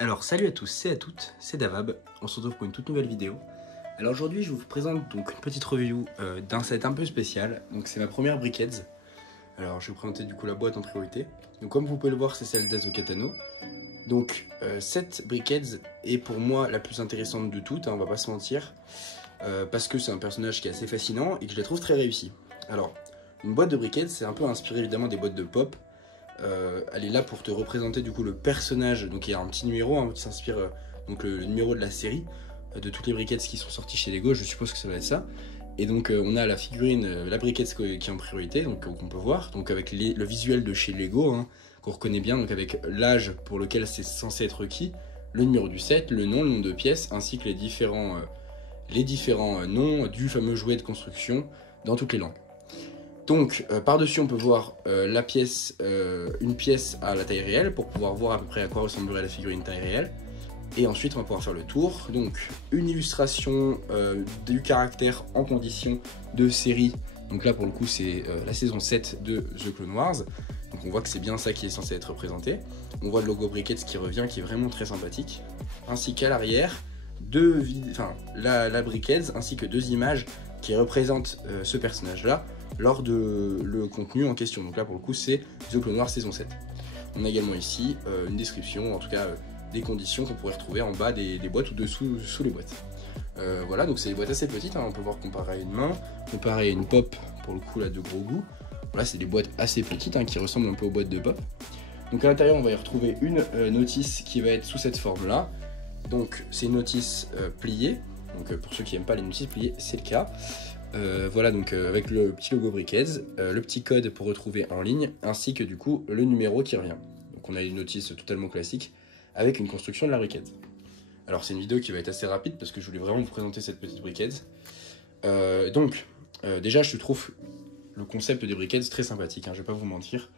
Alors salut à tous et à toutes, c'est Davab, on se retrouve pour une toute nouvelle vidéo. Alors aujourd'hui je vous présente donc une petite review d'un set un peu spécial, donc c'est ma première Brickheads. Alors je vais vous présenter du coup la boîte en priorité. Donc comme vous pouvez le voir c'est celle d'Azoka Tano. Donc cette Brickheads est pour moi la plus intéressante de toutes, hein, on va pas se mentir. Parce que c'est un personnage qui est assez fascinant et que je la trouve très réussi. Alors une boîte de Brickheads c'est un peu inspiré évidemment des boîtes de pop. Elle est là pour te représenter du coup le personnage, donc il y a un petit numéro hein, qui s'inspire donc le numéro de la série de toutes les Brickheads qui sont sorties chez Lego, je suppose que ça va être ça. Et donc on a la figurine, la Brickheads qui est en priorité, donc qu'on peut voir, donc avec le visuel de chez Lego, hein, qu'on reconnaît bien, donc avec l'âge pour lequel c'est censé être requis, le numéro du set, le nom de pièce, ainsi que les différents noms du fameux jouet de construction dans toutes les langues. Donc par-dessus on peut voir une pièce à la taille réelle pour pouvoir voir à peu près à quoi ressemblerait la figurine taille réelle. Et ensuite on va pouvoir faire le tour. Donc une illustration du caractère en condition de série. Donc là pour le coup c'est la saison 7 de The Clone Wars. Donc on voit que c'est bien ça qui est censé être représenté. On voit le logo Brickheads qui revient, qui est vraiment très sympathique. Ainsi qu'à l'arrière, la Brickheads ainsi que deux images qui représentent ce personnage là lors de le contenu en question. Donc là pour le coup c'est The Clone Wars saison 7. On a également ici une description, en tout cas des conditions qu'on pourrait retrouver en bas des boîtes ou dessous sous les boîtes. Voilà, donc c'est des boîtes assez petites, hein, on peut voir comparé à une main, comparé à une pop pour le coup là de gros goût. Voilà, c'est des boîtes assez petites hein, qui ressemblent un peu aux boîtes de pop. Donc à l'intérieur on va y retrouver une notice qui va être sous cette forme là. Donc c'est une notice pliée, donc pour ceux qui n'aiment pas les notices pliées c'est le cas. Voilà donc avec le petit logo Brickheads, le petit code pour retrouver en ligne, ainsi que du coup le numéro qui revient. Donc on a une notice totalement classique avec une construction de la Brickheads. Alors c'est une vidéo qui va être assez rapide parce que je voulais vraiment vous présenter cette petite Brickheads. Déjà je trouve le concept des Brickheads très sympathique, hein, je vais pas vous mentir.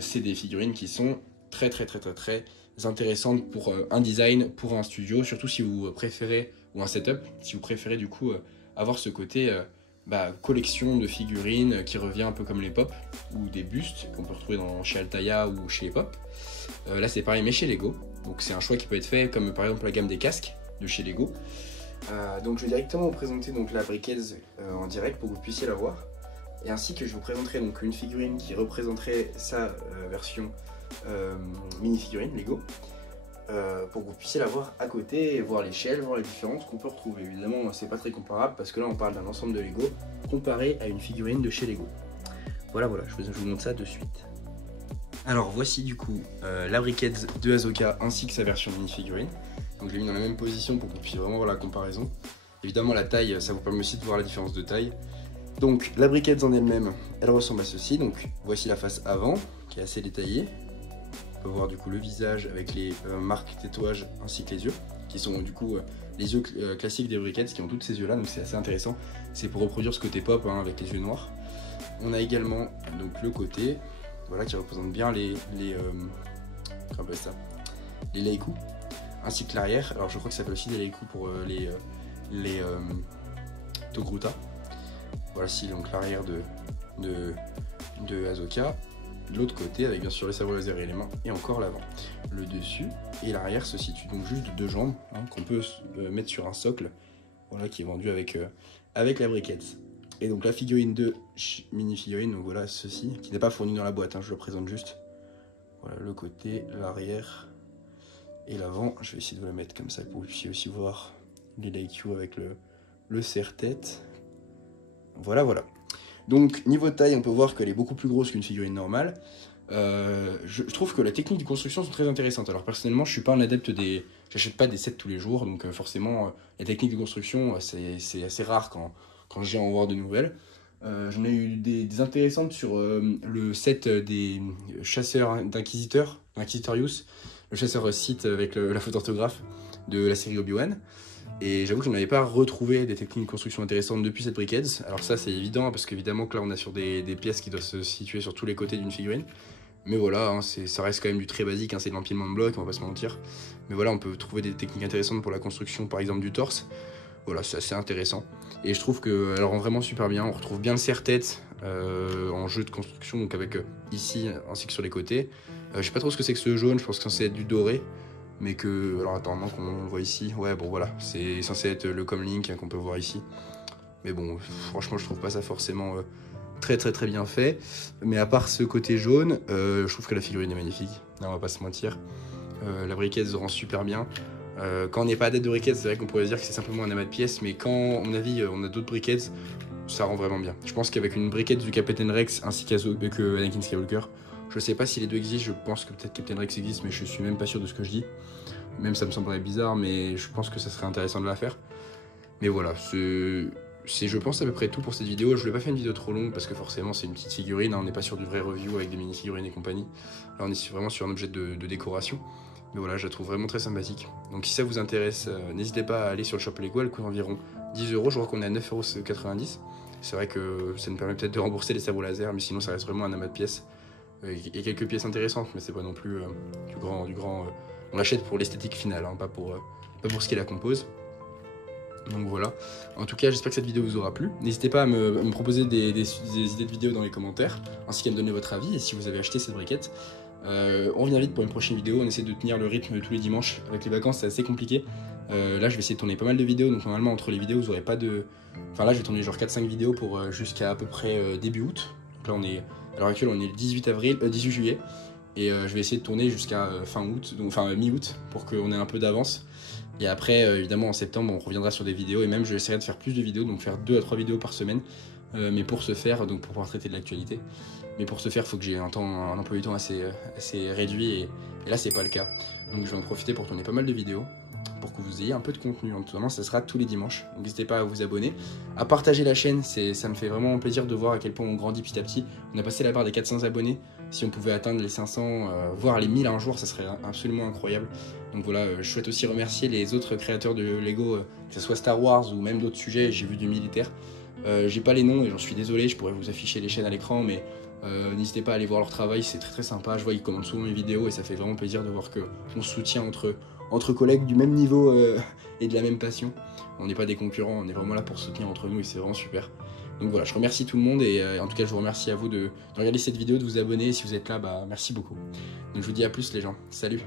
C'est des figurines qui sont très intéressantes pour un design, pour un studio, surtout si vous préférez, ou un setup, si vous préférez du coup avoir ce côté collection de figurines qui revient un peu comme les pop ou des bustes qu'on peut retrouver chez Altaïa ou chez les pop. Là c'est pareil mais chez Lego, donc c'est un choix qui peut être fait comme par exemple la gamme des casques de chez Lego. Donc je vais directement vous présenter donc la Brickheads en direct pour que vous puissiez la voir, et ainsi que je vous présenterai donc une figurine qui représenterait sa version mini-figurine Lego. Pour que vous puissiez la voir à côté et voir l'échelle, voir les différences qu'on peut retrouver. Évidemment, c'est pas très comparable parce que là on parle d'un ensemble de Lego comparé à une figurine de chez Lego. Voilà, je vous montre ça de suite. Alors voici du coup la Brickheads de Azoka ainsi que sa version mini-figurine. Donc je l'ai mis dans la même position pour que vous puissiez vraiment voir la comparaison. Évidemment la taille, ça vous permet aussi de voir la différence de taille. Donc la Brickheads en elle-même, elle ressemble à ceci. Donc voici la face avant qui est assez détaillée. On peut voir du coup le visage avec les marques tatouages ainsi que les yeux, qui sont du coup les yeux classiques des Brickheads qui ont tous ces yeux là, donc c'est assez intéressant. C'est pour reproduire ce côté pop hein, avec les yeux noirs. On a également donc le côté, voilà, qui représente bien les Leiku, ainsi que l'arrière. Alors je crois que ça s'appelle aussi des Leiku pour les Togruta. Voilà ici donc l'arrière de Azoka. De l'autre côté avec bien sûr les sabres laser et les mains, et encore l'avant. Le dessus et l'arrière se situent donc juste de deux jambes hein, qu'on peut mettre sur un socle, voilà, qui est vendu avec la Brickheads. Et donc la figurine de mini-figurine, donc voilà ceci, qui n'est pas fourni dans la boîte, hein, je le présente juste. Voilà le côté, l'arrière et l'avant. Je vais essayer de vous la mettre comme ça pour que vous puissiez aussi voir les Leiku avec le serre-tête. Voilà. Donc niveau taille, on peut voir qu'elle est beaucoup plus grosse qu'une figurine normale. Je trouve que la technique de construction sont très intéressantes. Alors personnellement, je suis pas un adepte j'achète pas des sets tous les jours, donc forcément, la technique de construction, c'est assez rare quand j'ai à en voir de nouvelles. J'en ai eu des intéressantes sur le set des chasseurs d'Inquisitorius, le chasseur Sith avec la faute d'orthographe de la série Obi-Wan. Et j'avoue que je n'avais pas retrouvé des techniques de construction intéressantes depuis cette Brickheads. Alors ça c'est évident parce qu'évidemment que là on a sur des pièces qui doivent se situer sur tous les côtés d'une figurine. Mais voilà, hein, ça reste quand même du très basique, hein, c'est de l'empilement de blocs, on va pas se mentir. Mais voilà, on peut trouver des techniques intéressantes pour la construction par exemple du torse. Voilà, c'est assez intéressant. Et je trouve qu'elle rend vraiment super bien, on retrouve bien le serre-tête en jeu de construction, donc avec ici ainsi que sur les côtés. Je sais pas trop ce que c'est que ce jaune, je pense que c'est du doré. mais que, alors attendant qu'on le voit ici, ouais bon voilà, c'est censé être le comlink qu'on peut voir ici, mais bon franchement je trouve pas ça forcément très bien fait, mais à part ce côté jaune, je trouve que la figurine est magnifique, on va pas se mentir, la briquette se rend super bien. Quand on n'est pas à date de briquettes, c'est vrai qu'on pourrait se dire que c'est simplement un amas de pièces, mais quand, à mon avis, on a d'autres briquettes, ça rend vraiment bien. Je pense qu'avec une briquette du Captain Rex ainsi que Anakin Skywalker, je sais pas si les deux existent, je pense que peut-être Captain Rex existe, mais je suis même pas sûr de ce que je dis. Même ça me semblerait bizarre, mais je pense que ça serait intéressant de la faire. Mais voilà, c'est je pense à peu près tout pour cette vidéo. Je voulais pas faire une vidéo trop longue parce que forcément c'est une petite figurine, hein, on n'est pas sur du vrai review avec des mini-figurines et compagnie. Là on est vraiment sur un objet de décoration. Mais voilà, je la trouve vraiment très sympathique. Donc si ça vous intéresse, n'hésitez pas à aller sur le shop Lego, elle coûte environ 10 €, je crois qu'on est à 9,90 €. C'est vrai que ça nous permet peut-être de rembourser les sabres laser, mais sinon ça reste vraiment un amas de pièces. Et quelques pièces intéressantes, mais c'est pas non plus du grand... on l'achète pour l'esthétique finale, hein, pas pour ce qui la compose. Donc voilà, en tout cas j'espère que cette vidéo vous aura plu. N'hésitez pas à me proposer des idées de vidéos dans les commentaires, ainsi qu'à me donner votre avis et si vous avez acheté cette briquette. On revient vite pour une prochaine vidéo, on essaie de tenir le rythme tous les dimanches. Avec les vacances c'est assez compliqué. Là je vais essayer de tourner pas mal de vidéos, donc normalement entre les vidéos vous aurez pas de... Enfin là je vais tourner genre 4-5 vidéos pour jusqu'à à peu près début août. Donc là on est, à l'heure actuelle on est le 18 juillet. Et je vais essayer de tourner jusqu'à fin août, donc enfin mi-août, pour qu'on ait un peu d'avance. Et après, évidemment, en septembre, on reviendra sur des vidéos. Et même, je essaierai de faire plus de vidéos, donc faire 2 à 3 vidéos par semaine. Mais pour ce faire, donc pour pouvoir traiter de l'actualité. Mais pour ce faire, il faut que j'ai un emploi du temps assez réduit. Et là, c'est pas le cas. Donc je vais en profiter pour tourner pas mal de vidéos, pour que vous ayez un peu de contenu. En tout cas, ça sera tous les dimanches. Donc n'hésitez pas à vous abonner, à partager la chaîne. Ça me fait vraiment plaisir de voir à quel point on grandit petit à petit. On a passé la barre des 400 abonnés. Si on pouvait atteindre les 500, voire les 1000 un jour, ça serait absolument incroyable. Donc voilà, je souhaite aussi remercier les autres créateurs de Lego, que ce soit Star Wars ou même d'autres sujets. J'ai vu du militaire. J'ai pas les noms et j'en suis désolé, je pourrais vous afficher les chaînes à l'écran, mais n'hésitez pas à aller voir leur travail, c'est très sympa. Je vois qu'ils commentent souvent mes vidéos et ça fait vraiment plaisir de voir qu'on se soutient entre collègues du même niveau et de la même passion. On n'est pas des concurrents, on est vraiment là pour se soutenir entre nous et c'est vraiment super. Donc voilà, je remercie tout le monde et en tout cas je vous remercie à vous de regarder cette vidéo, de vous abonner et si vous êtes là, bah merci beaucoup. Donc je vous dis à plus les gens, salut.